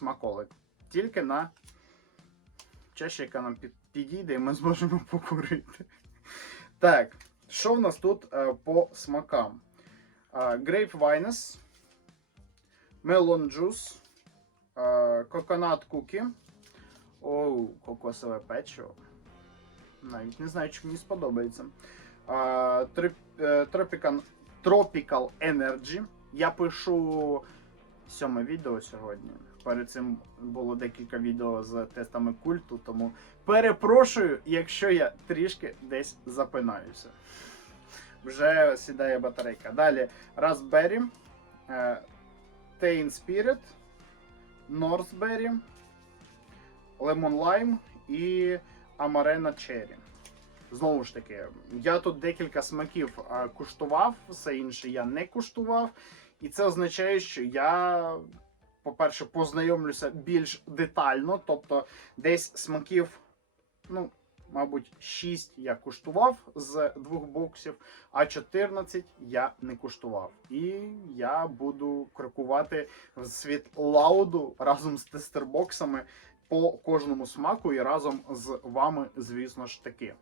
смаколик. Тільки на чаші, яка нам під- підійде, і ми зможемо покурити. Так, що в нас тут е, по смакам? Грейп Вайнес, Мелон Джус, Коконат Кукі. Оу, кокосове печиво. Навіть не знаю, чи мені сподобається. Е, Tropical, Tropical Energy. Я пишу сьоме відео сьогодні. Перед цим було декілька відео з тестами культу, тому перепрошую, якщо я трішки десь запинаюся. Вже сідає батарейка. Далі Raspberry, е, Tain Spirit, Northberry, Lemon Lime і Amarena Cherry. Знову ж таки, я тут декілька смаків куштував, все інше я не куштував. І це означає, що я, по-перше, познайомлюся більш детально. Тобто, десь смаків, ну, мабуть, 6 я куштував з двох боксів, а 14 я не куштував. І я буду крокувати в світ лауду разом з тестербоксами по кожному смаку і разом з вами, звісно ж таки.